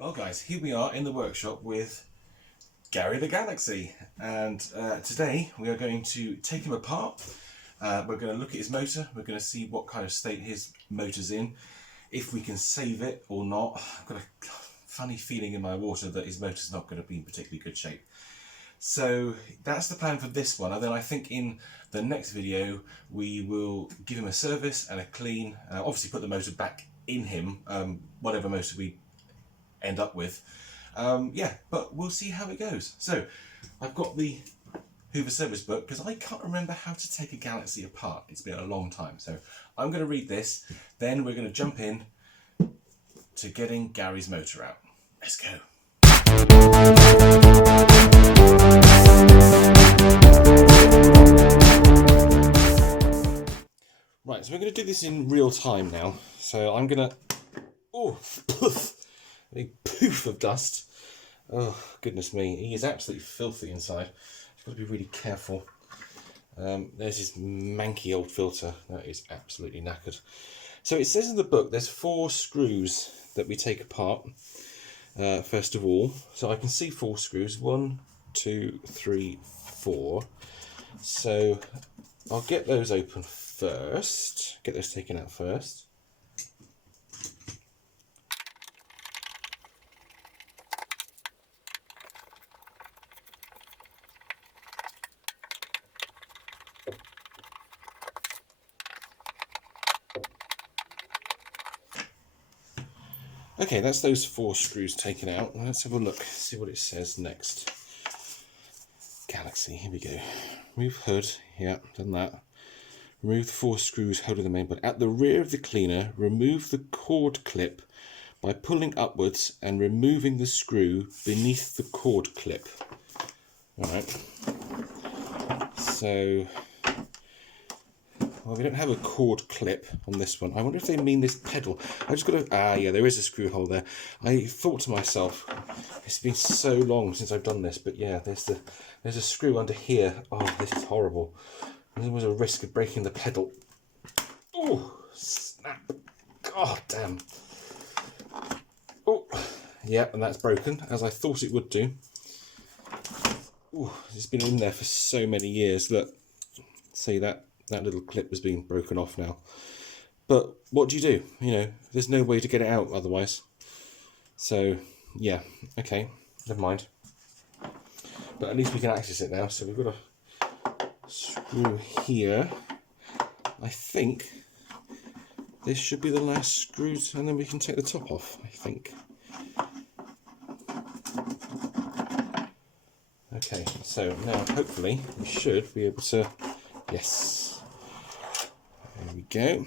Well guys, here we are in the workshop with Gary the Galaxy, and today we are going to take him apart. We're going to look at his motor, we're going to see what kind of state his motor's in, if we can save it or not. I've got a funny feeling in my water that his motor's not going to be in particularly good shape. So that's the plan for this one, and then I think in the next video we will give him a service and a clean, obviously put the motor back in him, whatever motor we end up with. Yeah, but we'll see how it goes. So I've got the Hoover Service Book because I can't remember how to take a Galaxy apart. It's been a long time. So I'm going to read this, then we're going to jump in to getting Gary's motor out. Let's go. Right, so we're going to do this in real time now. So I'm going to... Oh, poof! A big poof of dust. Oh, goodness me. He is absolutely filthy inside. You've got to be really careful. There's this manky old filter. That is absolutely knackered. So it says in the book there's 4 screws that we take apart, first of all. So I can see 4 screws. 1, 2, 3, 4. So I'll get those open first. Get those taken out first. Okay, that's those 4 screws taken out. Let's have a look, see what it says next. Galaxy, here we go. Remove hood, yeah, done that. Remove the 4 screws holding the main body. At the rear of the cleaner, remove the cord clip by pulling upwards and removing the screw beneath the cord clip. Alright. So... well, we don't have a cord clip on this one. I wonder if they mean this pedal. I just got to... ah, yeah, there is a screw hole there. I thought to myself, it's been so long since I've done this, but yeah, there's a screw under here. Oh, this is horrible. There was a risk of breaking the pedal. Oh, snap. God damn. Oh, yeah, and that's broken, as I thought it would do. Oh, it's been in there for so many years. Look, see that little clip has been broken off now. But what do? You know, there's no way to get it out otherwise. So, yeah, okay, never mind. But at least we can access it now. So we've got a screw here. I think this should be the last screws, and then we can take the top off, I think. Okay, so now hopefully we should be able to... yes. There we go.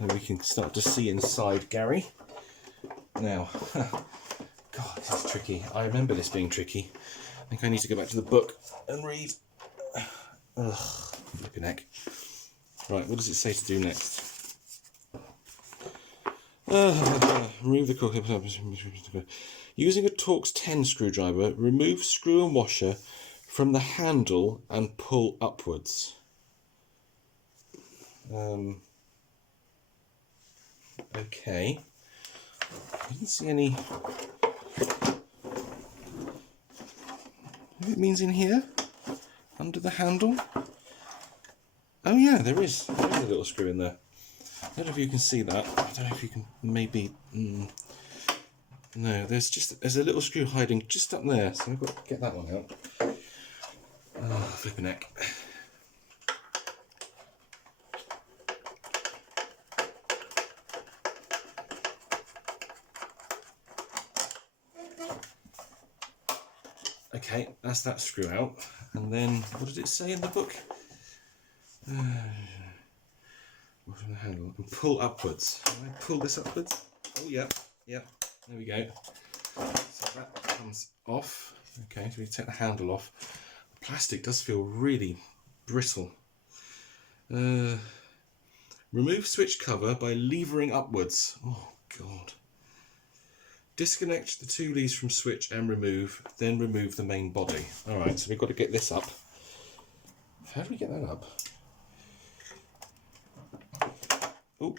And we can start to see inside Gary. Now, God, this is tricky. I remember this being tricky. I think I need to go back to the book and read. Ugh, flipping heck. Right, what does it say to do next? Remove the cork. Using a Torx 10 screwdriver, remove screw and washer from the handle and pull upwards. Okay. I didn't see any... what it means in here? Under the handle? Oh yeah, there is a little screw in there. I don't know if you can see that. I don't know if you can maybe... no, there's a little screw hiding just up there, so I've got to get that one out. Oh, flipping heck. Okay, that's that screw out. And then, what did it say in the book? From the handle and pull upwards. Can I pull this upwards? Oh, yeah, there we go. So that comes off. Okay, so we take the handle off. The plastic does feel really brittle. Remove switch cover by levering upwards. Oh, God. Disconnect the 2 leads from switch and remove, then remove the main body. Alright, so we've got to get this up. How do we get that up? Oh,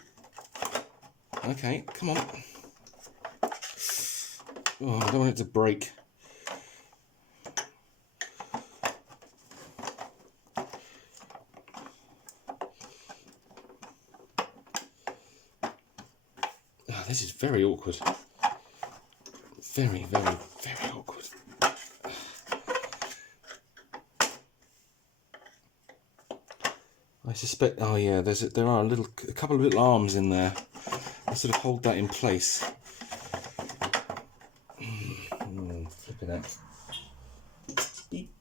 okay, come on. Oh, I don't want it to break. Oh, this is very awkward. Very, very, very awkward. I suspect. Oh yeah, there are a couple of little arms in there. I sort of hold that in place. Flipping out. Beep.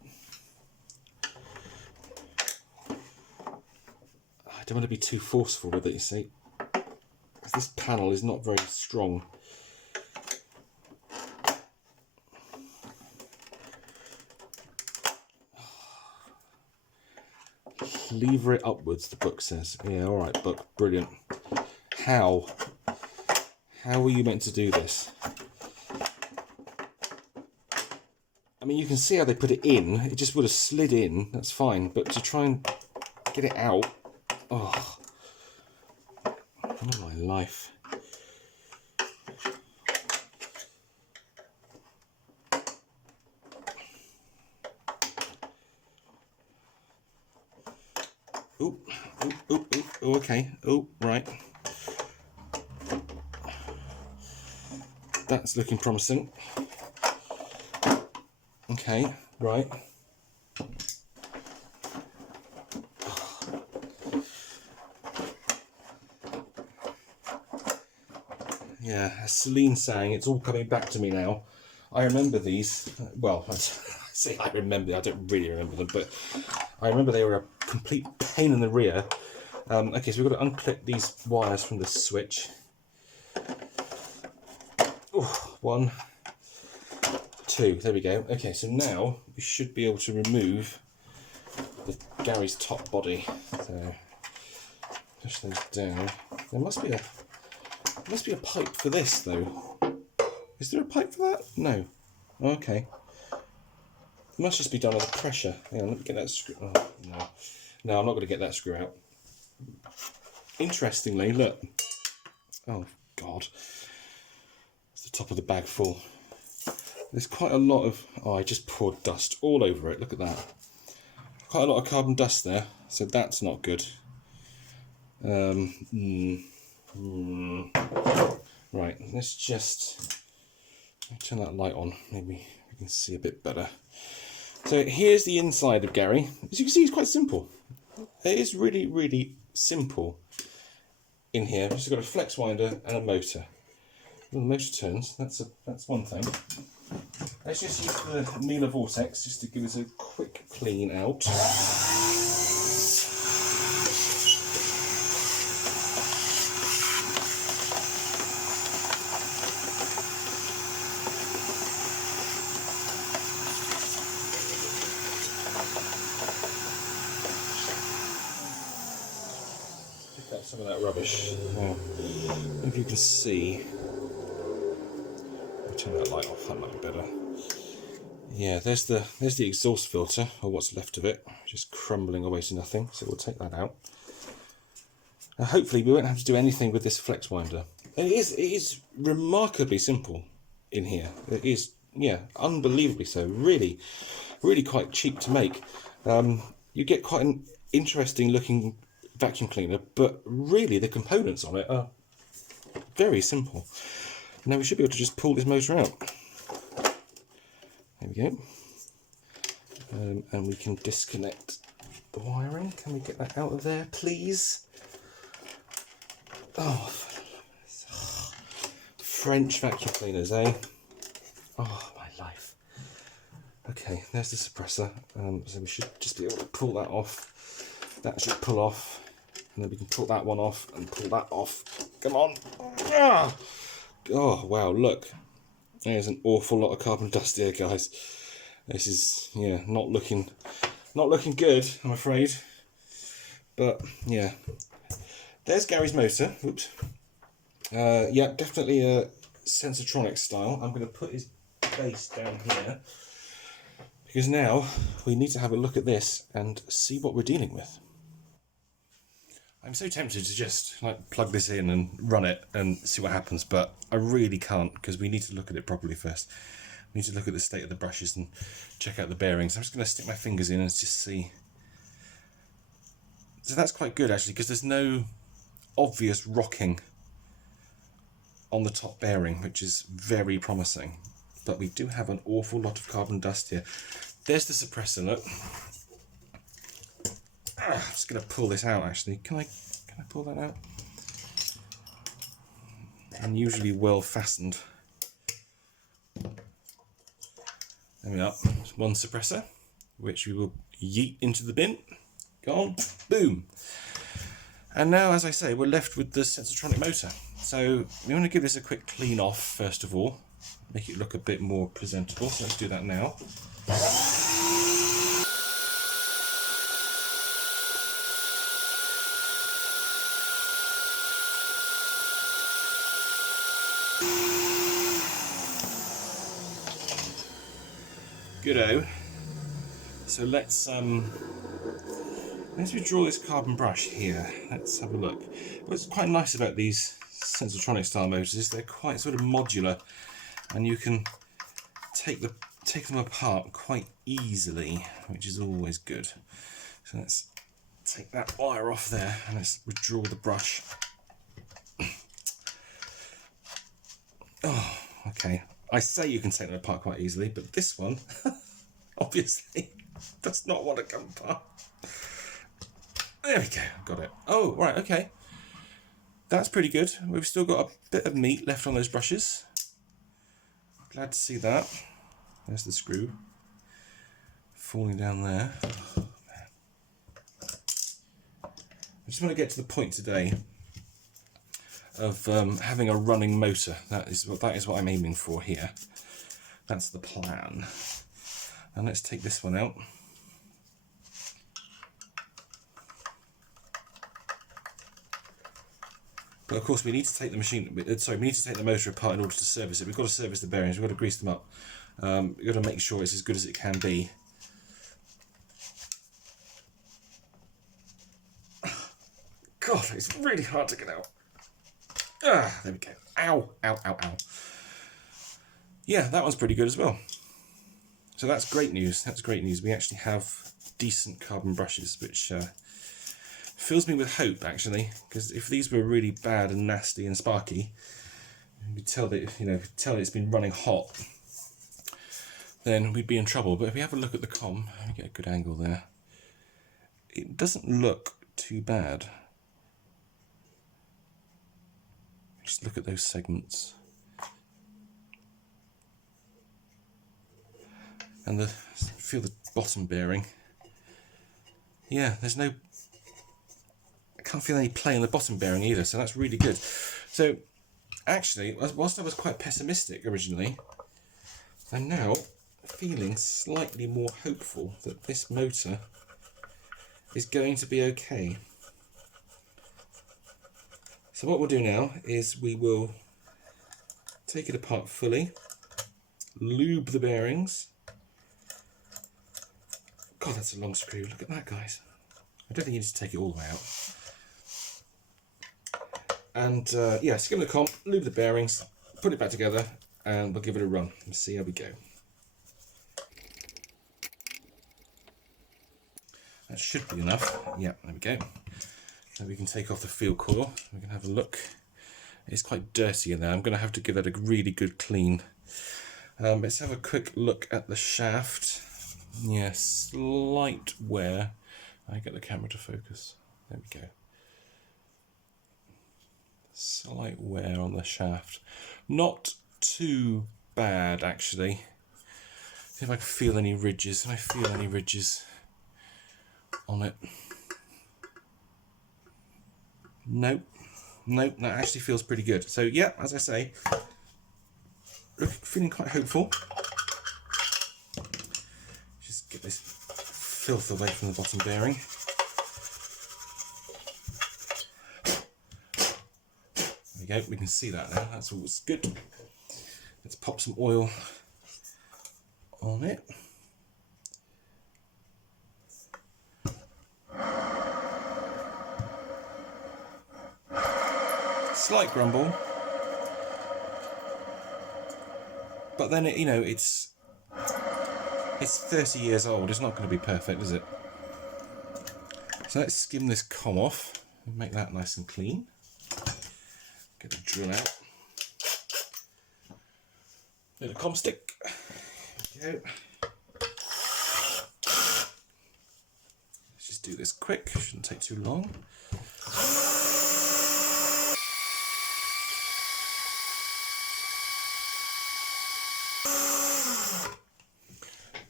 I don't want to be too forceful with it, you see. This panel is not very strong. Lever it upwards, the book says. Yeah, alright, book. Brilliant. How? How are you meant to do this? I mean, you can see how they put it in. It just would have slid in. That's fine. But to try and get it out... Oh. Oh, my life. Oh, okay. Oh, right. That's looking promising. Okay, right. Yeah, as Celine's saying, it's all coming back to me now. I remember these. Well, I say I remember. I don't really remember them, but I remember they were a complete pain in the rear. Okay, so we've got to unclip these wires from the switch. Ooh, 1, 2. There we go. Okay, so now we should be able to remove Gary's top body. So push those down. There must be a pipe for this though. Is there a pipe for that? No. Okay. It must just be done with the pressure. Hang on, let me get that screw. Oh, no. No, I'm not going to get that screw out. Interestingly, look. Oh, God. It's the top of the bag full. There's quite a lot of... Oh, I just poured dust all over it. Look at that. Quite a lot of carbon dust there. So that's not good. Right, let's just turn that light on. Maybe we can see a bit better. So here's the inside of Gary. As you can see, it's quite simple. It is really, really simple in here. We've just got a flex winder and a motor. When the motor turns, that's one thing. Let's just use the Miele Vortex just to give us a quick clean out. Some of that rubbish. Now, if you can see, I'll turn that light off. That might be better. Yeah, there's the exhaust filter, or what's left of it, just crumbling away to nothing. So we'll take that out. Now, hopefully, we won't have to do anything with this flex winder. And it is remarkably simple in here. It is, yeah, unbelievably so. Really, really quite cheap to make. You get quite an interesting looking vacuum cleaner, but really the components on it are very simple. Now we should be able to just pull this motor out. There we go. And we can disconnect the wiring. Can we get that out of there, please? Oh, French vacuum cleaners, eh? Oh, my life. Okay, there's the suppressor. So we should just be able to pull that off. That should pull off. And then we can pull that one off and pull that off. Come on. Ah! Oh, wow, look. There's an awful lot of carbon dust here, guys. This is, yeah, not looking good, I'm afraid. But, yeah. There's Gary's motor. Oops. Yeah, definitely a Sensortronic style. I'm going to put his base down here. Because now we need to have a look at this and see what we're dealing with. I'm so tempted to just like plug this in and run it and see what happens, but I really can't because we need to look at it properly first. We need to look at the state of the brushes and check out the bearings. I'm just going to stick my fingers in and just see. So that's quite good actually, because there's no obvious rocking on the top bearing, which is very promising. But we do have an awful lot of carbon dust here. There's the suppressor, look. I'm just going to pull this out actually. Can I pull that out? Unusually well fastened. There we are. One suppressor, which we will yeet into the bin. Gone. Boom. And now, as I say, we're left with the Sensortronic motor. So we want to give this a quick clean off first of all. Make it look a bit more presentable. So let's do that now. Goodo. So let's withdraw this carbon brush here. Let's have a look. What's quite nice about these Sensortronic style motors is they're quite sort of modular, and you can take them apart quite easily, which is always good. So let's take that wire off there and let's withdraw the brush. Oh, okay. I say you can take them apart quite easily, but this one obviously does not want to come apart. There we go, got it. Oh, right, okay. That's pretty good. We've still got a bit of meat left on those brushes. Glad to see that. There's the screw falling down there. Oh, man. I just want to get to the point today of having a running motor. That is what I'm aiming for here. That's the plan. And let's take this one out. But of course we need to take the motor apart in order to service it. We've got to service the bearings, we've got to grease them up. We've got to make sure it's as good as it can be. God, it's really hard to get out. Ah, there we go. Ow, ow, ow, ow. Yeah, that one's pretty good as well. So that's great news. That's great news. We actually have decent carbon brushes, which fills me with hope, actually. Because if these were really bad and nasty and sparky, you could tell that it's been running hot, then we'd be in trouble. But if we have a look at the COM, let me get a good angle there. It doesn't look too bad. Just look at those segments. And feel the bottom bearing. Yeah, I can't feel any play in the bottom bearing either, so that's really good. So, actually, whilst I was quite pessimistic originally, I'm now feeling slightly more hopeful that this motor is going to be okay. So what we'll do now is we will take it apart fully, lube the bearings. God, that's a long screw. Look at that, guys. I don't think you need to take it all the way out. And yeah, skim the comp, lube the bearings, put it back together, and we'll give it a run and see how we go. That should be enough. Yeah, there we go. So we can take off the field coil. We can have a look. It's quite dirty in there. I'm going to have to give that a really good clean. Let's have a quick look at the shaft. Yeah, slight wear. I get the camera to focus. There we go. Slight wear on the shaft. Not too bad, actually. See if I can feel any ridges. Can I feel any ridges on it? Nope. Nope, that actually feels pretty good. So yeah, as I say, feeling quite hopeful. Just get this filth away from the bottom bearing. There we go, we can see that now, that's all good. Let's pop some oil on it. Slight grumble. But then, it's 30 years old. It's not going to be perfect, is it? So let's skim this com off and make that nice and clean. Get the drill out. Little com stick. There we go. Let's just do this quick. Shouldn't take too long.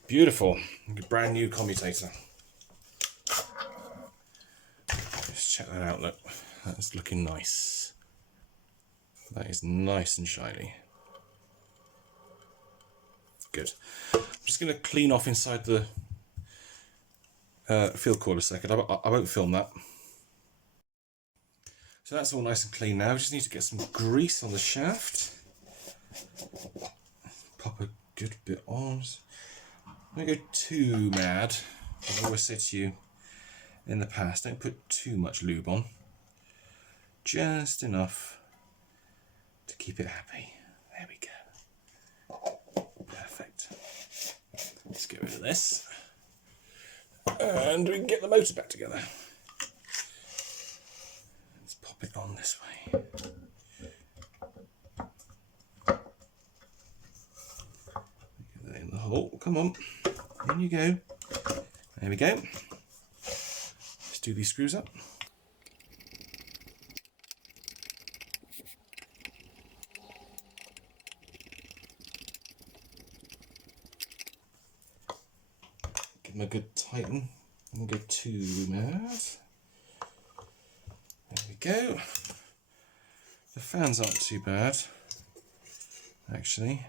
Beautiful. Brand new commutator. Just check that out. Look, that's looking nice. That is nice and shiny. Good. I'm just going to clean off inside the field coil a second. I won't film that. So that's all nice and clean now. We just need to get some grease on the shaft. Pop a good bit on. Don't go too mad. I've always said to you in the past, don't put too much lube on. Just enough to keep it happy. There we go. Perfect. Let's get rid of this. And we can get the motor back together. Let's pop it on this way. Get that in the hole. Come on. In you go. There we go. Let's do these screws up. Give them a good tighten. And go too mad. There we go. The fans aren't too bad, actually.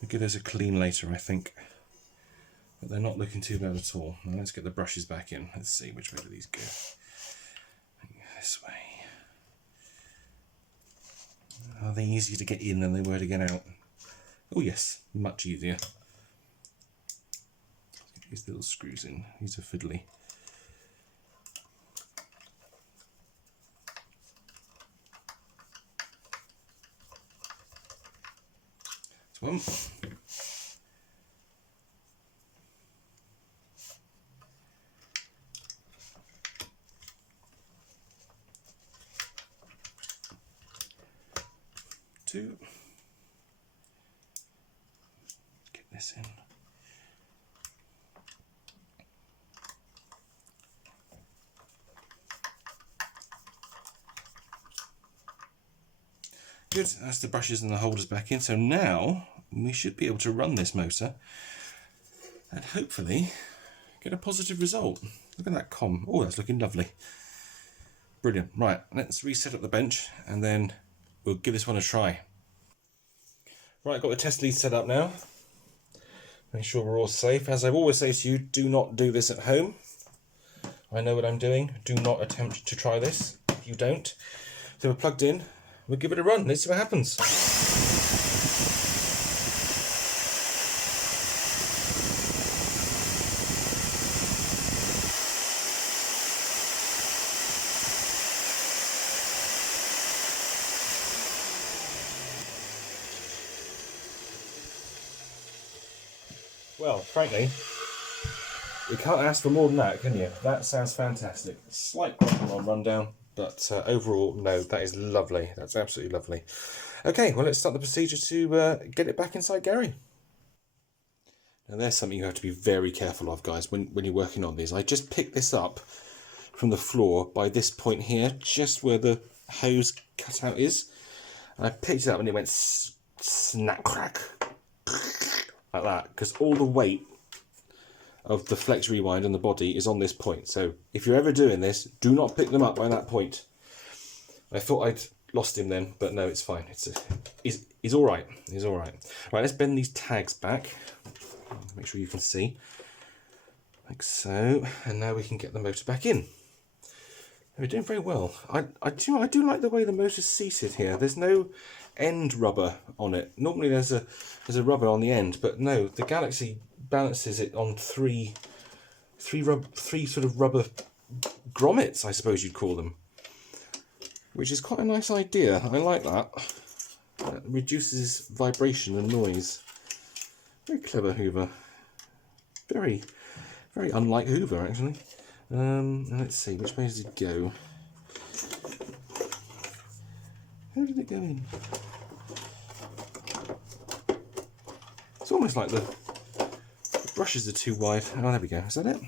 We'll give those a clean later, I think. But they're not looking too bad at all. Now let's get the brushes back in. Let's see, which way do these go? This way. Are they easier to get in than they were to get out? Oh yes, much easier. These little screws in. These are fiddly. That's one. Two. Get this in. Good, that's the brushes and the holders back in. So now we should be able to run this motor and hopefully get a positive result. Look at that com. Oh, that's looking lovely. Brilliant. Right, let's reset up the bench and then we'll give this one a try. Right, got the test lead set up now. Make sure we're all safe. As I always say to you, do not do this at home. I know what I'm doing. Do not attempt to try this if you don't. So we're plugged in. We'll give it a run. Let's see what happens. Well, frankly, you can't ask for more than that, can you? That sounds fantastic. Slight grumble on rundown. But overall, no, that is lovely. That's absolutely lovely. Okay, well, let's start the procedure to get it back inside Gary. Now, there's something you have to be very careful of, guys, when you're working on these. I just picked this up from the floor by this point here, just where the hose cutout is. And I picked it up and it went snap, crack, like that, because all the weight of the flex rewind and the body is on this point. So if you're ever doing this, do not pick them up by that point. I thought I'd lost him then, but no, it's fine. He's all right. He's all right. Right, let's bend these tags back. Make sure you can see. Like so. And now we can get the motor back in. We're doing very well. I do like the way the motor's seated here. There's no end rubber on it. Normally there's a rubber on the end, but no, the Galaxy balances it on three sort of rubber grommets, I suppose you'd call them. which is quite a nice idea. I like that. It reduces vibration and noise. Very clever Hoover. Very, very unlike Hoover, actually. Let's see, which way does it go? How did it go in? It's almost like the brushes are too wide. Oh, there we go. Is that it?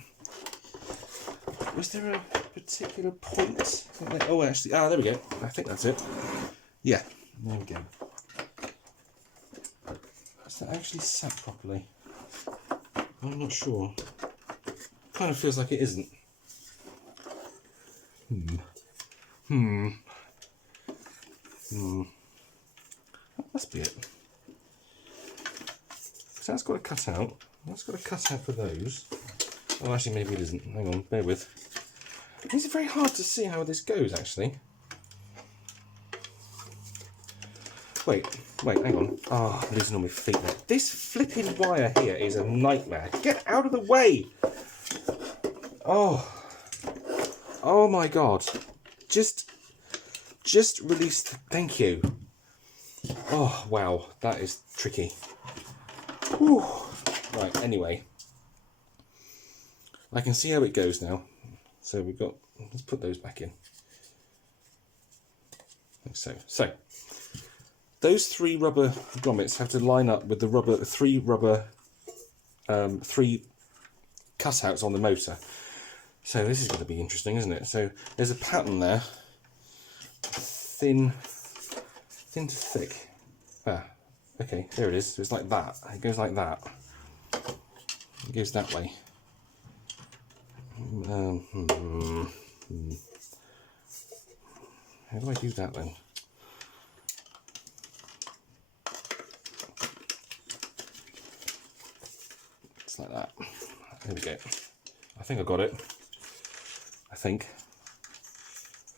Was there a particular point? Oh, actually, there we go. I think that's it. Yeah, there we go. Is that actually sat properly? I'm not sure. Kind of feels like it isn't. That must be it. So that's got a cutout. That's got a cutout for those. Oh, actually, maybe it isn't. Hang on, bear with. It's very hard to see how this goes, actually. Wait, hang on. Oh, I'm losing all my feet there. This flipping wire here is a nightmare. Get out of the way! Oh my God. Just release thank you. Oh, wow, that is tricky. Whew. Right, anyway. I can see how it goes now. So we've got, let's put those back in. Like so. So, those three rubber grommets have to line up with the three cutouts on the motor. So this is going to be interesting, isn't it? So there's a pattern there. Thin to thick. Okay, there it is. So it's like that. It goes like that. It goes that way. How do I do that then? It's like that. There we go. I think I got it. I think.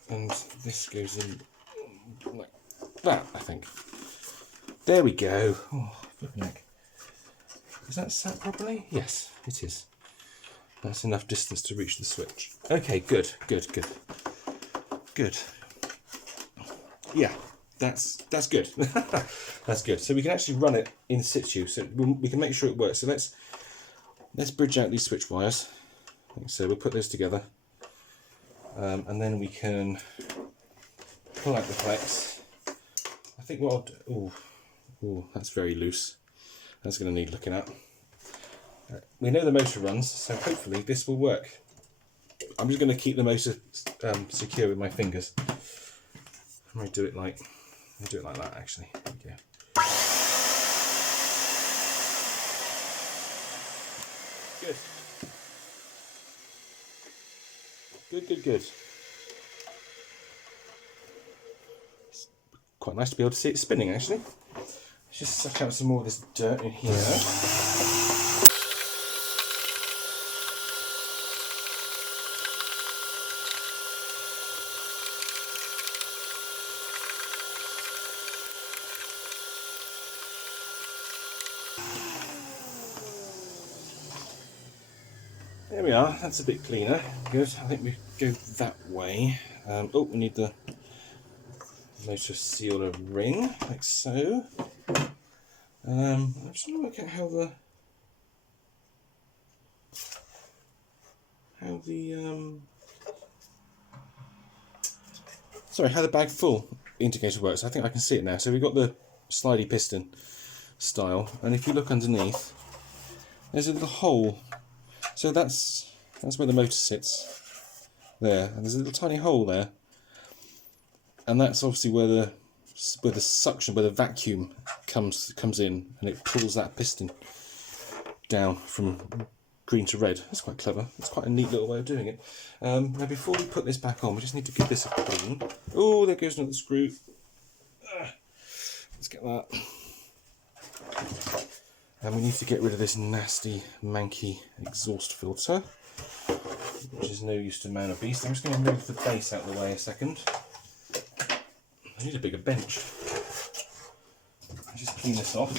And this goes in like that, I think. There we go. Oh, flipping heck. Is that sat properly? Yes, it is. That's enough distance to reach the switch. Okay, good. Yeah, that's good. That's good. So we can actually run it in situ, so we can make sure it works. So let's bridge out these switch wires. So we'll put those together, and then we can pull out the flex. I think what I'll do. Oh, that's very loose. That's going to need looking at. We know the motor runs, so hopefully this will work. I'm just going to keep the motor secure with my fingers. I'm going to do it like that actually. Okay. Good. It's quite nice to be able to see it spinning actually. Let's just suck out some more of this dirt in here. There we are, that's a bit cleaner. Good, I think we go that way. We need the motor sealer ring, like so. I'm just going to work out how the bag full indicator works. I think I can see it now. So we've got the slidey piston style, and if you look underneath, there's a little hole. So that's where the motor sits there, and there's a little tiny hole there, and that's obviously where the suction, where the vacuum comes in, and it pulls that piston down from green to red. That's quite clever. It's quite a neat little way of doing it. Now before we put this back on, we just need to give this a clean. Oh, there goes another screw. Let's get that. And we need to get rid of this nasty, manky exhaust filter, which is no use to man or beast. I'm just going to move the base out of the way a second. I need a bigger bench. I'll just clean this off.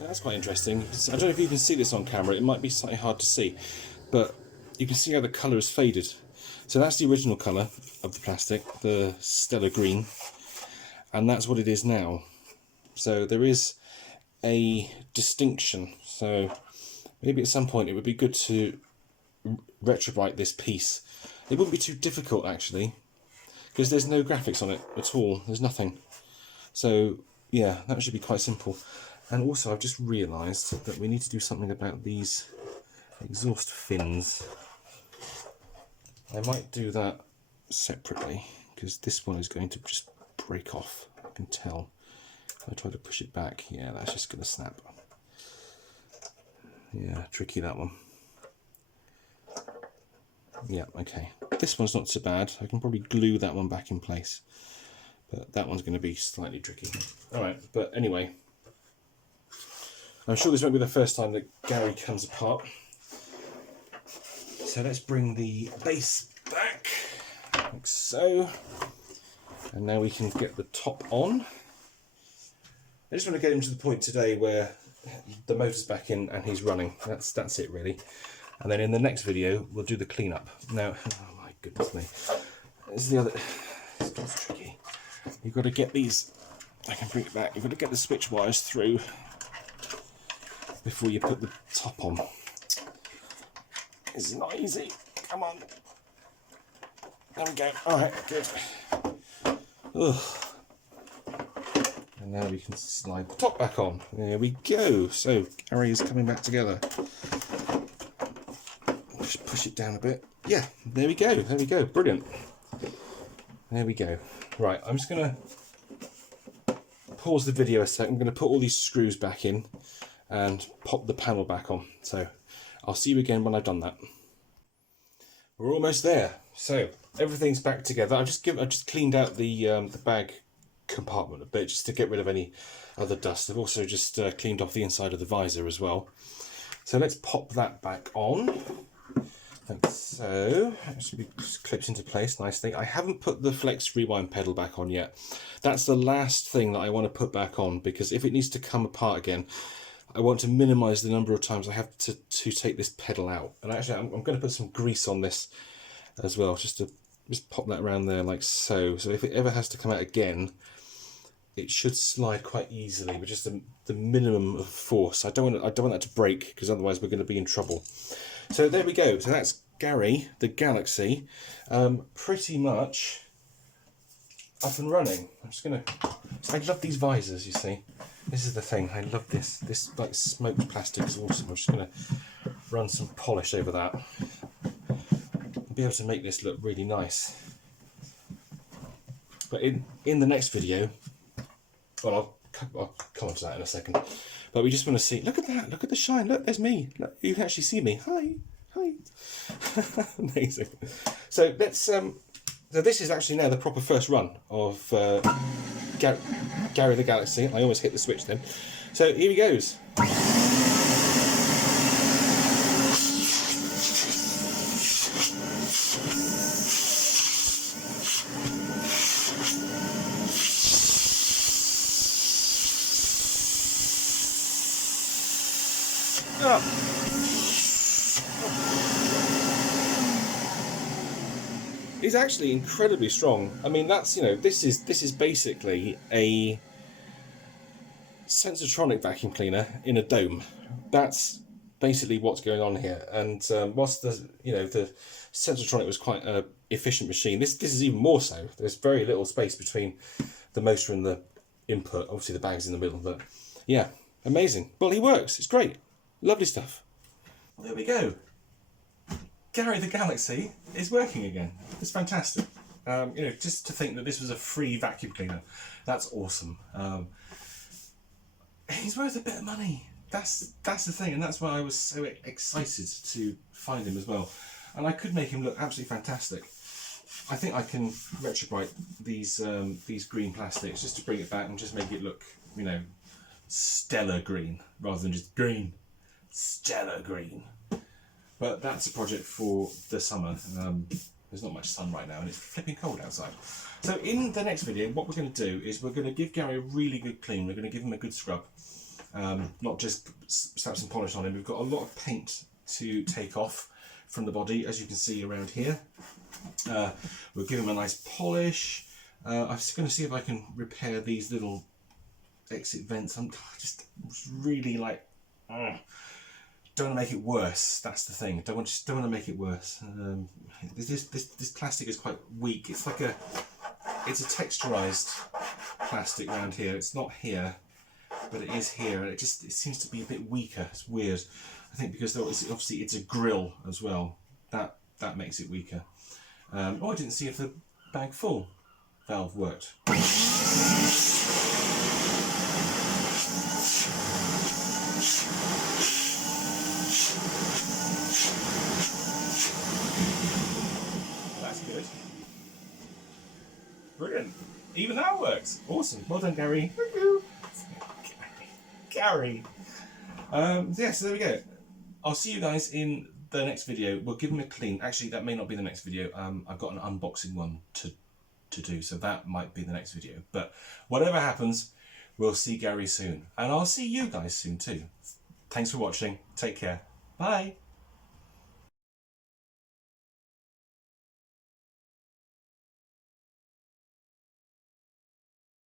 That's quite interesting. I don't know if you can see this on camera, it might be slightly hard to see, but you can see how the colour has faded. So that's the original colour of the plastic, the stellar green, and that's what it is now. So there is a distinction. So maybe at some point it would be good to retrobrite this piece. It wouldn't be too difficult actually, because there's no graphics on it at all, there's nothing. So yeah, that should be quite simple. And also I've just realised that we need to do something about these exhaust fins. I might do that separately, because this one is going to just break off, I can tell. If I try to push it back, yeah, that's just going to snap. Yeah, tricky that one. Yeah, okay. This one's not so bad. I can probably glue that one back in place. But that one's going to be slightly tricky. Alright, but anyway. I'm sure this won't be the first time that Gary comes apart. So let's bring the base back, like so. And now we can get the top on. I just want to get him to the point today where the motor's back in and he's running. That's it really. And then in the next video we'll do the cleanup. Now, oh my goodness me, this is the other. It's tricky. You've got to get these. I can bring it back. You've got to get the switch wires through before you put the top on. It's not easy. Come on. There we go. All right, good. Ugh. And now we can slide the top back on. There we go. So Gary is coming back together. Just push it down a bit. Yeah, there we go. There we go. Brilliant. There we go. Right, I'm just going to pause the video a sec. I'm going to put all these screws back in and pop the panel back on. So I'll see you again when I've done that. We're almost there. So everything's back together. I've just cleaned out the bag compartment a bit just to get rid of any other dust. I've also just cleaned off the inside of the visor as well. So let's pop that back on. Like so. It should be just clips into place nicely. I haven't put the flex rewind pedal back on yet. That's the last thing that I want to put back on, because if it needs to come apart again, I want to minimise the number of times I have to take this pedal out. And actually I'm going to put some grease on this as well, just pop that around there like so. So if it ever has to come out again, it should slide quite easily with just the minimum of force. I don't want that to break, because otherwise we're going to be in trouble. So there we go. So that's Gary, the Galaxy, pretty much up and running. I'm just going to... I love these visors, you see. This is the thing. I love this. This like smoked plastic is awesome. I'm just going to run some polish over that. I'll be able to make this look really nice. But in the next video, well, I'll come on to that in a second. But we just want to see, look at that, look at the shine, look, there's me. Look, you can actually see me. Hi, hi. Amazing. So let's, so this is actually now the proper first run of Gary the Galaxy. I almost hit the switch then. So here he goes. It's actually incredibly strong. I mean, that's, you know, this is basically a Sensortronic vacuum cleaner in a dome. That's basically what's going on here. And whilst the Sensortronic was quite an efficient machine, this is even more so. There's very little space between the motor and the input. Obviously the bag's in the middle, but yeah, amazing. Well, he works. It's great. Lovely stuff. Well, there we go. Gary the Galaxy is working again. It's fantastic. Just to think that this was a free vacuum cleaner, that's awesome. He's worth a bit of money. That's the thing, and that's why I was so excited to find him as well. And I could make him look absolutely fantastic. I think I can retrobrite these green plastics just to bring it back and just make it look, stellar green rather than just green. Stellar green. But that's a project for the summer. There's not much sun right now and it's flipping cold outside. So in the next video, what we're going to do is we're going to give Gary a really good clean. We're going to give him a good scrub. Not just slap some polish on him. We've got a lot of paint to take off from the body, as you can see around here. We'll give him a nice polish. I'm just going to see if I can repair these little exit vents. I'm just really like, don't want to make it worse. That's the thing. Don't want to make it worse. This plastic is quite weak. It's like it's a texturized plastic around here. It's not here, but it is here, and it seems to be a bit weaker. It's weird. I think because obviously it's a grill as well. That makes it weaker. Oh, I didn't see if the bag full valve worked. That's good. Brilliant. Even that works. Awesome. Well done, Gary. Gary. Yeah, so there we go. I'll see you guys in the next video. We'll give him a clean. Actually, that may not be the next video. I've got an unboxing one to do, so that might be the next video. But whatever happens, we'll see Gary soon. And I'll see you guys soon too. Thanks for watching. Take care. Bye.